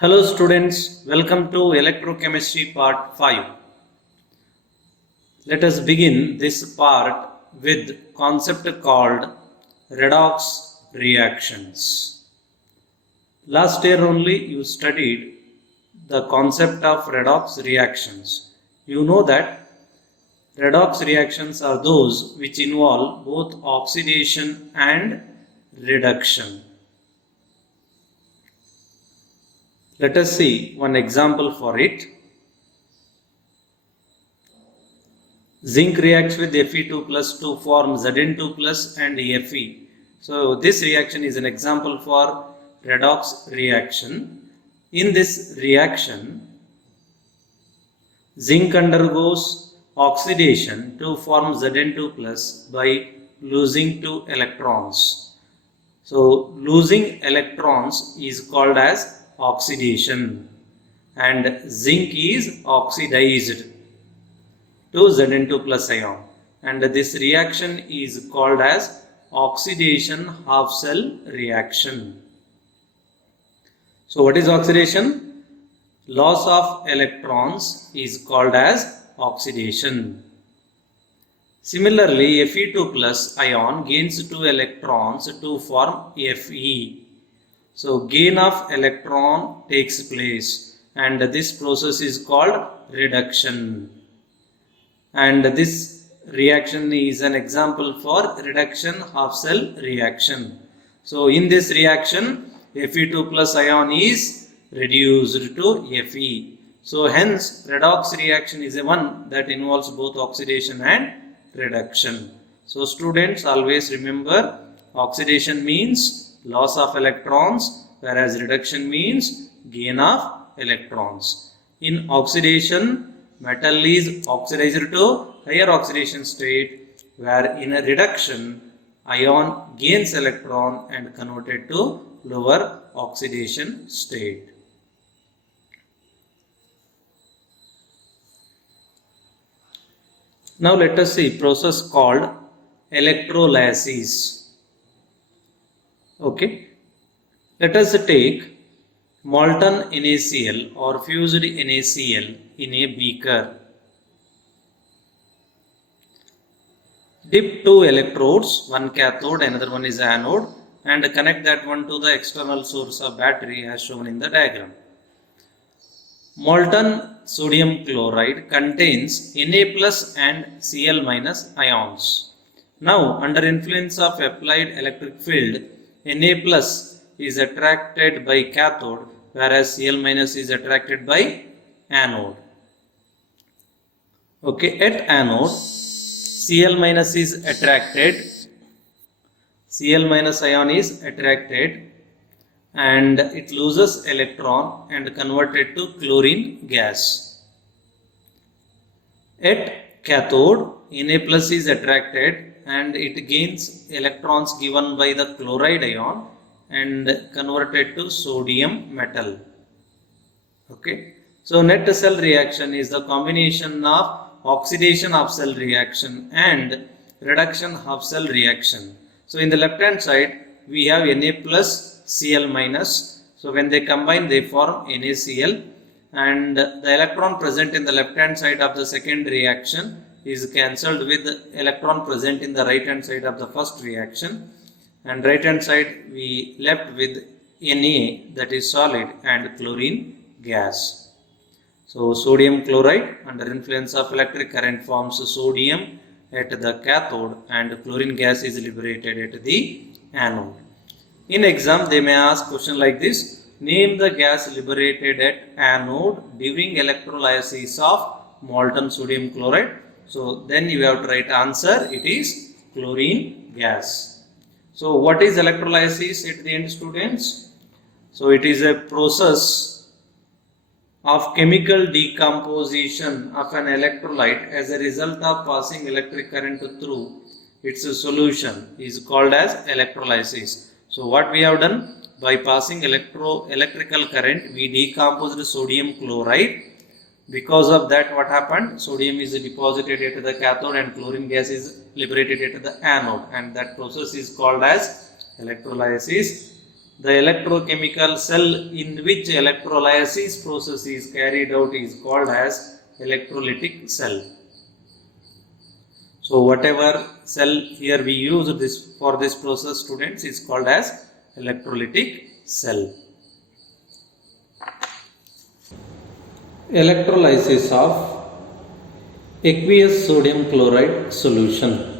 Hello students, welcome to Electrochemistry part 5. Let us begin this part with concept called redox reactions. Last year only you studied the concept of redox reactions. You know that redox reactions are those which involve both oxidation and reduction. Let us see one example for it. Zinc reacts with Fe2 plus to form Zn2 plus and Fe. So this reaction is an example for redox reaction. In this reaction, zinc undergoes oxidation to form Zn2 plus by losing 2 electrons. So losing electrons is called as oxidation, and zinc is oxidized to Zn2 plus ion, and this reaction is called as oxidation half cell reaction. So what is oxidation? Loss of electrons is called as oxidation. Similarly, Fe2 plus ion gains 2 electrons to form Fe. So gain of electron takes place, and this process is called reduction. And this reaction is an example for reduction half cell reaction. So in this reaction, Fe2 plus ion is reduced to Fe. So hence redox reaction is a one that involves both oxidation and reduction. So students, always remember, oxidation means loss of electrons, whereas reduction means gain of electrons. In oxidation, metal is oxidized to higher oxidation state, where in a reduction, ion gains electron and converted to lower oxidation state. Now let us see process called electrolysis. Okay, let us take molten NaCl or fused NaCl in a beaker. Dip two electrodes, one cathode, another one is anode, and connect that one to the external source of battery as shown in the diagram. Molten sodium chloride contains Na plus and Cl minus ions. Now, under influence of applied electric field, Na plus is attracted by cathode, whereas Cl minus is attracted by anode. Okay, at anode, Cl minus is attracted, Cl minus ion is attracted, and it loses electron and converted to chlorine gas. At cathode, Na plus is attracted and it gains electrons given by the chloride ion and converted to sodium metal. Okay, so net cell reaction is the combination of oxidation half cell reaction and reduction half cell reaction. So in the left hand side we have Na plus Cl minus. So when they combine they form NaCl, and the electron present in the left hand side of the second reaction is cancelled with the electron present in the right hand side of the first reaction, and right hand side we left with Na, that is solid, and chlorine gas. So sodium chloride under influence of electric current forms sodium at the cathode, and chlorine gas is liberated at the anode. In exam they may ask question like this: name the gas liberated at anode during electrolysis of molten sodium chloride. So then you have to write answer, it is chlorine gas. So what is electrolysis at the end, students? So it is a process of chemical decomposition of an electrolyte as a result of passing electric current through its solution is called as electrolysis. So what we have done, by passing electrical current we decomposed sodium chloride. Because of that, what happened? Sodium is deposited at the cathode and chlorine gas is liberated at the anode, and that process is called as electrolysis. The electrochemical cell in which electrolysis process is carried out is called as electrolytic cell. So whatever cell here we use this for this process, students, is called as electrolytic cell. Electrolysis of aqueous sodium chloride solution.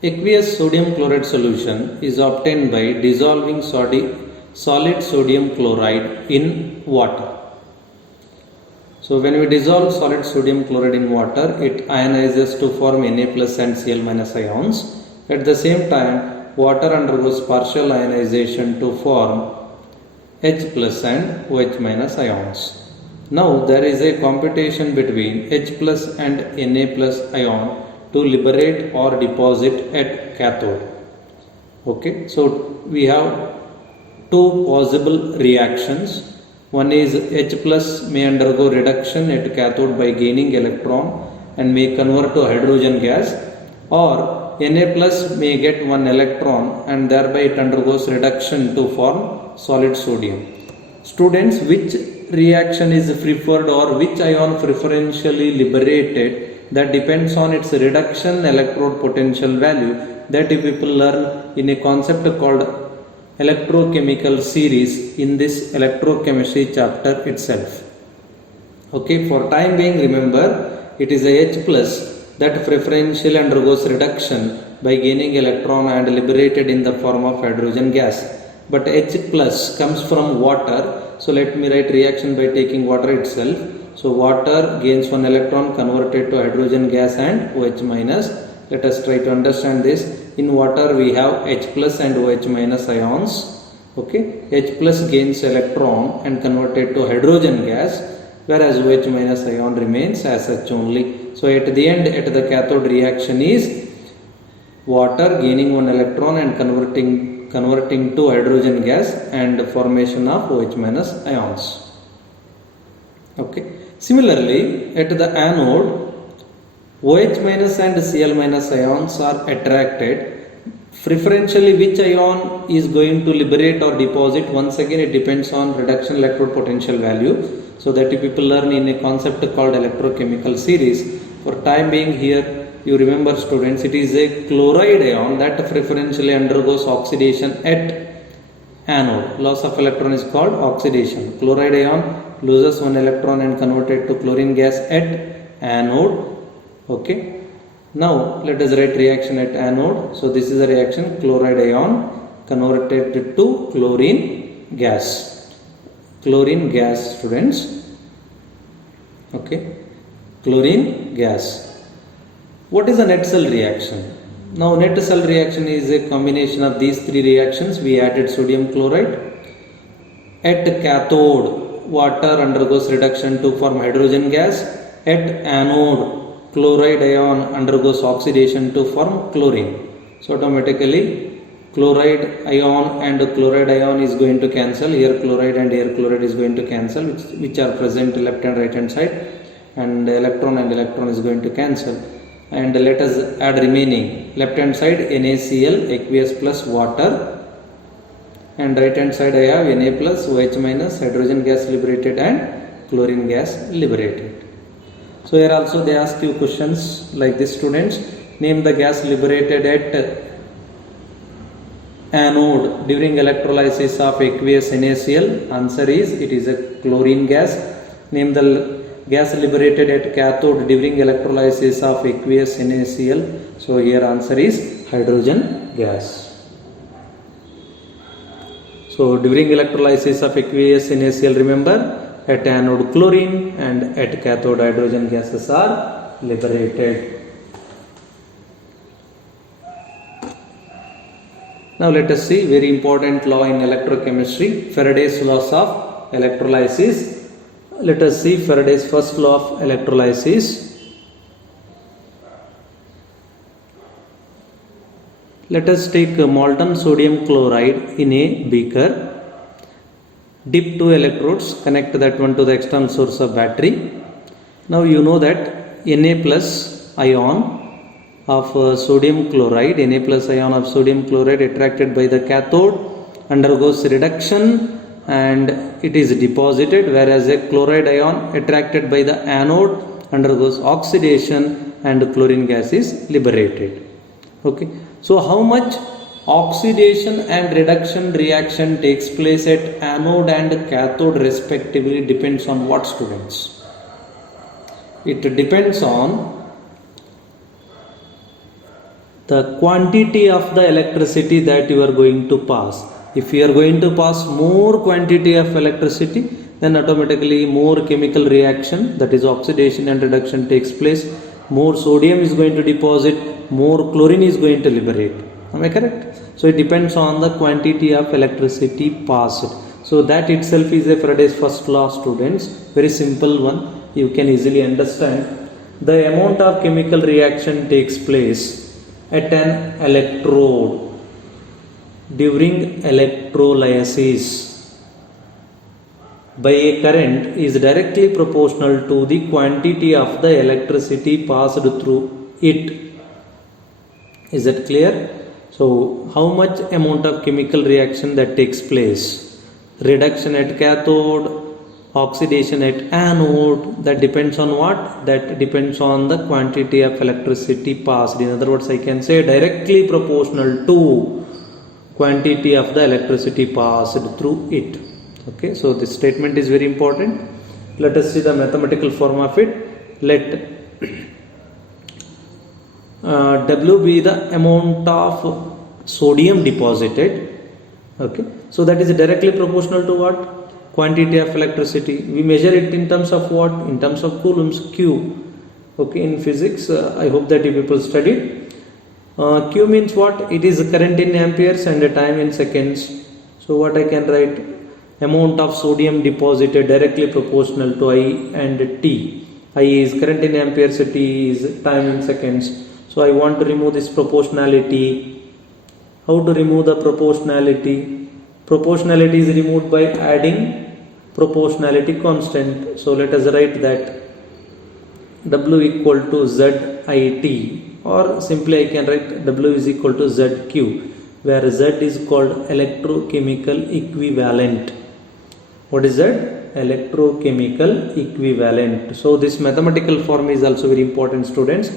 Aqueous sodium chloride solution is obtained by dissolving solid sodium chloride in water. So when we dissolve solid sodium chloride in water, it ionizes to form Na plus and Cl minus ions. At the same time, water undergoes partial ionization to form H plus and OH minus ions. Now there is a competition between H plus and Na plus ion to liberate or deposit at cathode. Okay, so we have two possible reactions. One is H plus may undergo reduction at cathode by gaining electron and may convert to hydrogen gas, or Na plus may get one electron and thereby it undergoes reduction to form solid sodium. Students, which reaction is preferred or which ion preferentially liberated, that depends on its reduction electrode potential value, that people learn in a concept called electrochemical series in this electrochemistry chapter itself. Okay, for time being, remember it is a H plus that preferentially undergoes reduction by gaining electron and liberated in the form of hydrogen gas. But H plus comes from water, so let me write reaction by taking water itself. So water gains one electron, converted to hydrogen gas and OH minus. Let us try to understand this. In water we have H plus and OH minus ions. Okay, H plus gains electron and converted to hydrogen gas, whereas OH minus ion remains as such only. So at the end, at the cathode, reaction is water gaining one electron and converting to hydrogen gas and formation of OH minus ions. Okay. Similarly, at the anode, OH minus and Cl minus ions are attracted. Preferentially, which ion is going to liberate or deposit? Once again, it depends on reduction electrode potential value. So that people learn in a concept called electrochemical series. For time being here, you remember, students, it is a chloride ion that preferentially undergoes oxidation at anode. Loss of electron is called oxidation. Chloride ion loses one electron and converted to chlorine gas at anode. Okay. Now let us write reaction at anode. So this is a reaction, chloride ion converted to chlorine gas. Chlorine gas, students. Okay. Chlorine gas. What is a net cell reaction? Now net cell reaction is a combination of these three reactions. We added sodium chloride. At cathode, water undergoes reduction to form hydrogen gas. At anode, chloride ion undergoes oxidation to form chlorine. So automatically chloride ion and chloride ion is going to cancel. Here chloride and here chloride is going to cancel, which are present left and right hand side, and electron and electron is going to cancel. And let us add remaining. Left hand side NaCl, aqueous plus water, and right hand side I have Na plus, OH minus, hydrogen gas liberated and chlorine gas liberated. So here also they ask you questions like this, students. Name the gas liberated at anode during electrolysis of aqueous NaCl. Answer is, it is a chlorine gas. Name the gas liberated at cathode during electrolysis of aqueous NaCl. So here answer is hydrogen gas. So during electrolysis of aqueous NaCl, remember, at anode chlorine and at cathode hydrogen gases are liberated. Now let us see very important law in electrochemistry, Faraday's laws of electrolysis. Let us see Faraday's first law of electrolysis. Let us take molten sodium chloride in a beaker. Dip two electrodes, connect that one to the external source of battery. Now you know that Na plus ion of sodium chloride, Na plus ion of sodium chloride attracted by the cathode undergoes reduction and it is deposited, whereas a chloride ion attracted by the anode undergoes oxidation and chlorine gas is liberated. Okay, so how much oxidation and reduction reaction takes place at anode and cathode respectively depends on what, students? It depends on the quantity of the electricity that you are going to pass. If you are going to pass more quantity of electricity, then automatically more chemical reaction, that is oxidation and reduction, takes place. More sodium is going to deposit, more chlorine is going to liberate. Am I correct? So it depends on the quantity of electricity passed. So that itself is a Faraday's first law, students. Very simple one. You can easily understand. The amount of chemical reaction takes place at an electrode during electrolysis by a current is directly proportional to the quantity of the electricity passed through it. Is that clear? So how much amount of chemical reaction that takes place? Reduction at cathode, oxidation at anode, that depends on what? That depends on the quantity of electricity passed. In other words, I can say directly proportional to quantity of the electricity passed through it. Okay, so this statement is very important. Let us see the mathematical form of it. Let W be the amount of sodium deposited. Okay, so that is directly proportional to what? Quantity of electricity. We measure it in terms of what? In terms of coulombs, Q. Okay, in physics, I hope that you people studied. Q means what? It is current in amperes and time in seconds. So what I can write? Amount of sodium deposited directly proportional to I and T. I is current in amperes, T is time in seconds. So I want to remove this proportionality. How to remove the proportionality? Proportionality is removed by adding proportionality constant. So let us write that W equal to ZIT, or simply I can write W is equal to ZQ, where Z is called electrochemical equivalent. What is that? Electrochemical equivalent. So this mathematical form is also very important, students.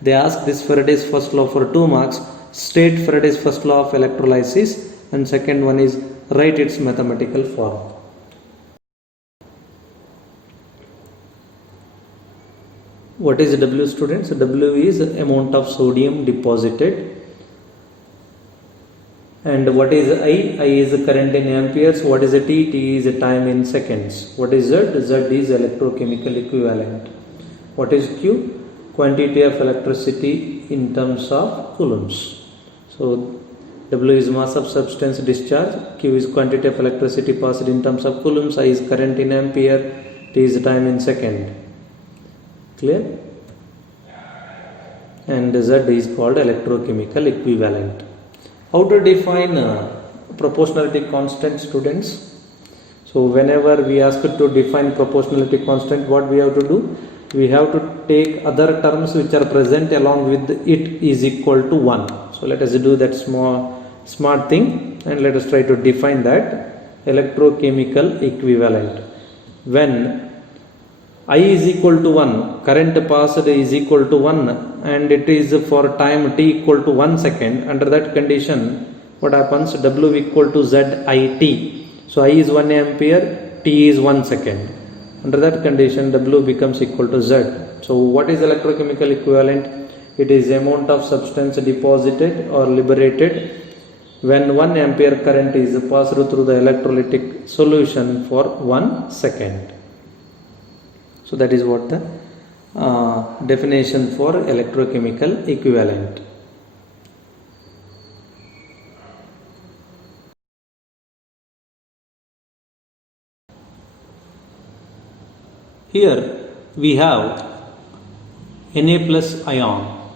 They ask this Faraday's first law for 2 marks. State Faraday's first law of electrolysis, and second one is write its mathematical form. What is W, students? W is amount of sodium deposited. And what is I? I is current in amperes. What is T? T is time in seconds. What is Z? Z is electrochemical equivalent. What is Q? Quantity of electricity in terms of coulombs. So W is mass of substance discharge, Q is quantity of electricity passed in terms of coulombs, I is current in ampere, T is time in second. Clear? And Z is called electrochemical equivalent. How to define proportionality constant, students? So whenever we ask to define proportionality constant, what we have to do? We have to take other terms which are present along with it is equal to 1. So let us do that smart thing and let us try to define that electrochemical equivalent. When I is equal to 1, current passed is equal to 1 and it is for time t equal to 1 second, under that condition what happens? W equal to ZIT. So I is 1 ampere, T is 1 second. Under that condition W becomes equal to Z. So what is electrochemical equivalent? It is amount of substance deposited or liberated when 1 ampere current is passed through the electrolytic solution for 1 second. So that is what the definition for electrochemical equivalent. Here we have Na plus ion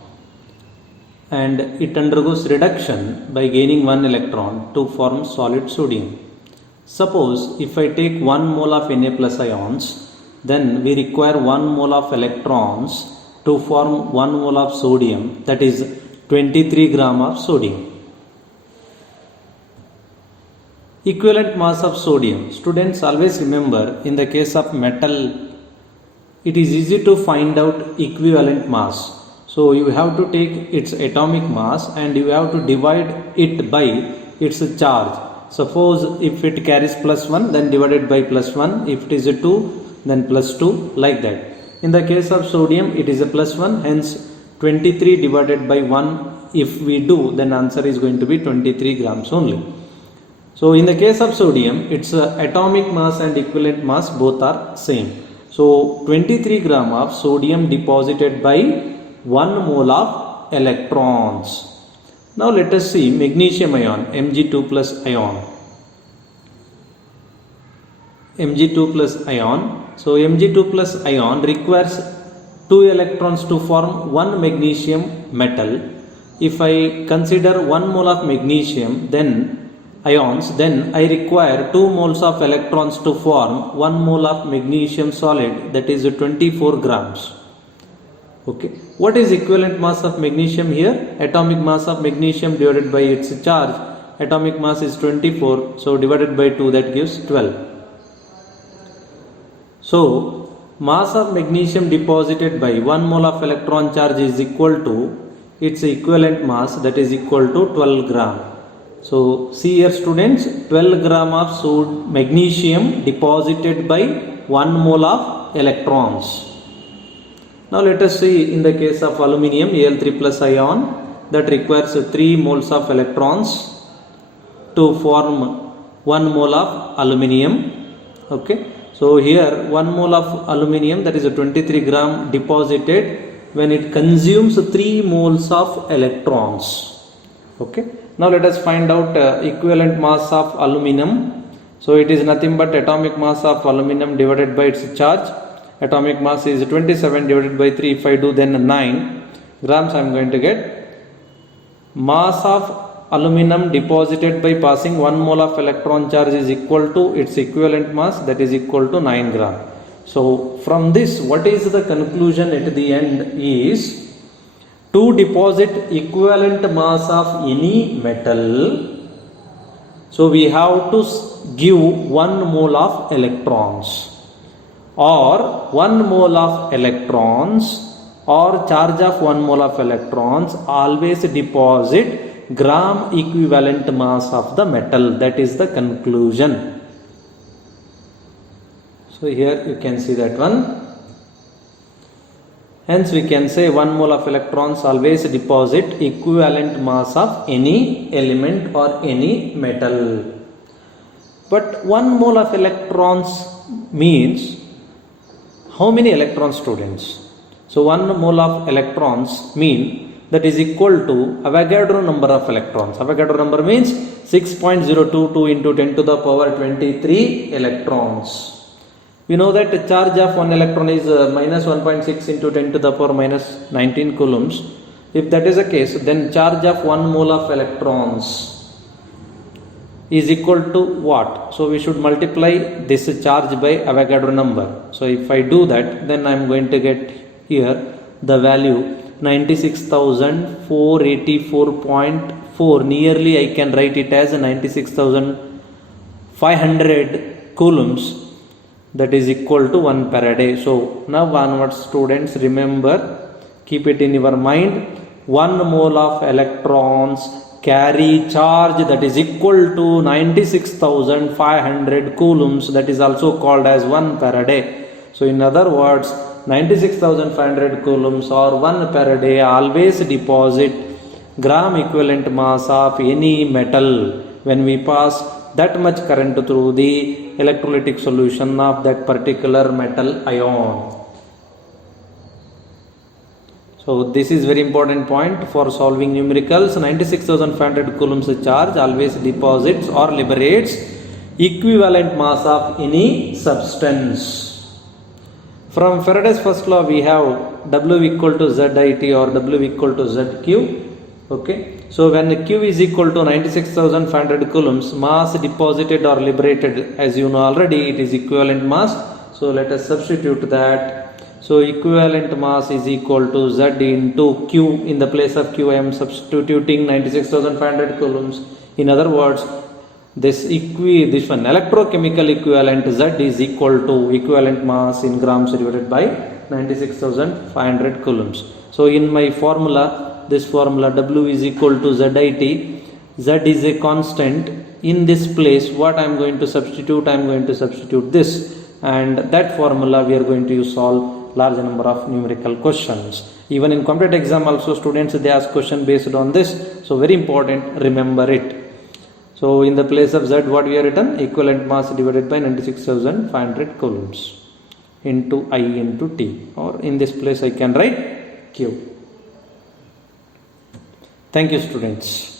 and it undergoes reduction by gaining 1 electron to form solid sodium. Suppose if I take 1 mole of Na plus ions, then we require 1 mole of electrons to form 1 mole of sodium, that is 23 gram of sodium. Equivalent mass of sodium. Students, always remember, in the case of metal, it is easy to find out equivalent mass. So you have to take its atomic mass and you have to divide it by its charge. Suppose if it carries plus 1, then divided by plus 1. If it is a 2, then plus 2, like that. In the case of sodium, it is a plus 1, hence 23 divided by 1. If we do, then answer is going to be 23 grams only. So in the case of sodium, its atomic mass and equivalent mass both are same. So 23 gram of sodium deposited by 1 mole of electrons. Now let us see magnesium ion, Mg2 plus ion. Mg2 plus ion. So Mg2 plus ion requires 2 electrons to form 1 magnesium metal. If I consider 1 mole of magnesium, then ions, then I require 2 moles of electrons to form 1 mole of magnesium solid, that is 24 grams. Okay. What is equivalent mass of magnesium here? Atomic mass of magnesium divided by its charge. Atomic mass is 24, so divided by 2, that gives 12. So mass of magnesium deposited by 1 mole of electron charge is equal to its equivalent mass, that is equal to 12 gram. So see here students, 12 gram of magnesium deposited by 1 mole of electrons. Now let us see in the case of aluminium, Al3 plus ion, that requires 3 moles of electrons to form 1 mole of aluminium. Okay. So here 1 mole of aluminium, that is a 23 gram deposited when it consumes 3 moles of electrons. Okay. Now let us find out equivalent mass of aluminum. So it is nothing but atomic mass of aluminum divided by its charge. Atomic mass is 27 divided by 3. If I do, then 9 grams I am going to get. Mass of aluminum deposited by passing 1 mole of electron charge is equal to its equivalent mass, that is equal to 9 gram. So from this, what is the conclusion at the end is, to deposit equivalent mass of any metal, so we have to give 1 mole of electrons, or 1 mole of electrons or charge of 1 mole of electrons always deposit gram equivalent mass of the metal. That is the conclusion. So here you can see that one. Hence we can say 1 mole of electrons always deposit equivalent mass of any element or any metal. But 1 mole of electrons means how many electrons, students? So 1 mole of electrons mean that is equal to Avogadro number of electrons. Avogadro number means 6.022 into 10 to the power 23 electrons. We know that the charge of 1 electron is minus 1.6 into 10 to the power minus 19 coulombs. If that is the case, then charge of 1 mole of electrons is equal to what? So we should multiply this charge by Avogadro number. So if I do that, then I am going to get here the value 96,484.4. Nearly I can write it as 96,500 coulombs. That is equal to 1 Faraday. So now onwards, students, remember, keep it in your mind, 1 mole of electrons carry charge that is equal to 96,500 coulombs, that is also called as 1 Faraday. So in other words, 96,500 coulombs or 1 Faraday always deposit gram equivalent mass of any metal when we pass that much current through the electrolytic solution of that particular metal ion. So this is very important point for solving numericals. 96,500 coulombs charge always deposits or liberates equivalent mass of any substance. From Faraday's first law, we have W equal to ZIT or W equal to ZQ. Okay. So when Q is equal to 96,500 coulombs, mass deposited or liberated, as you know already, it is equivalent mass. So let us substitute that. So equivalent mass is equal to Z into Q. In the place of Q I am substituting 96,500 coulombs. In other words, this one electrochemical equivalent Z is equal to equivalent mass in grams divided by 96,500 coulombs. So in my formula, this formula W is equal to ZIT. Z is a constant. In this place, what I am going to substitute? I am going to substitute this, and that formula we are going to use solve large number of numerical questions. Even in competitive exam also, students they ask question based on this. So very important, remember it. So in the place of Z, what we have written? Equivalent mass divided by 96,500 coulombs into I into T, or in this place I can write Q. Thank you, students.